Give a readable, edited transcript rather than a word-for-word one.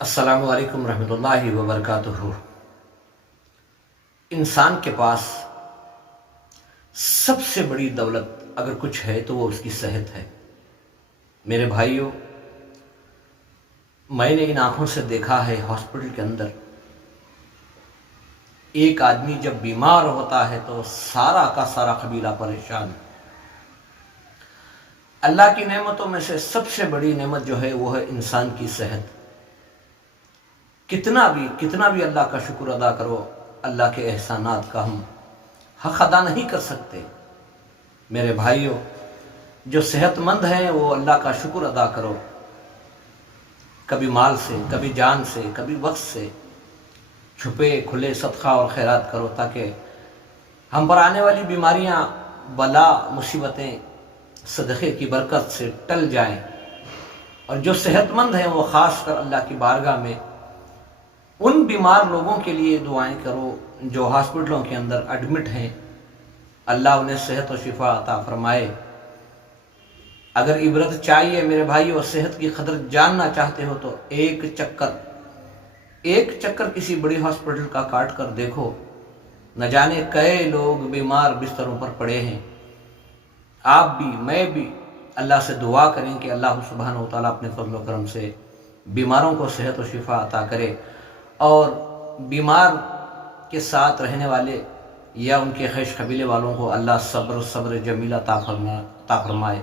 السلام علیکم ورحمۃ اللہ وبرکاتہ۔ انسان کے پاس سب سے بڑی دولت اگر کچھ ہے تو وہ اس کی صحت ہے۔ میرے بھائیوں، میں نے ان آنکھوں سے دیکھا ہے ہاسپٹل کے اندر ایک آدمی جب بیمار ہوتا ہے تو سارا کا سارا قبیلہ پریشان۔ اللہ کی نعمتوں میں سے سب سے بڑی نعمت جو ہے وہ ہے انسان کی صحت۔ کتنا بھی اللہ کا شکر ادا کرو، اللہ کے احسانات کا ہم حق ادا نہیں کر سکتے۔ میرے بھائیوں، جو صحت مند ہیں وہ اللہ کا شکر ادا کرو، کبھی مال سے، کبھی جان سے، کبھی وقت سے، چھپے کھلے صدقہ اور خیرات کرو تاکہ ہم پر آنے والی بیماریاں، بلا، مصیبتیں صدقے کی برکت سے ٹل جائیں۔ اور جو صحت مند ہیں وہ خاص کر اللہ کی بارگاہ میں ان بیمار لوگوں کے لیے دعائیں کرو جو ہاسپٹلوں کے اندر ایڈمٹ ہیں، اللہ انہیں صحت و شفا عطا فرمائے۔ اگر عبرت چاہیے میرے بھائی اور صحت کی قدر جاننا چاہتے ہو تو ایک چکر کسی بڑی ہاسپٹل کا کاٹ کر دیکھو، نہ جانے کئے لوگ بیمار بستروں پر پڑے ہیں۔ آپ بھی، میں بھی اللہ سے دعا کریں کہ اللہ سبحانہ و تعالیٰ اپنے فضل و کرم سے بیماروں کو صحت و شفا عطا کرے، اور بیمار کے ساتھ رہنے والے یا ان کے خیش قبیلے والوں کو اللہ صبر جمیل عطا فرمائے۔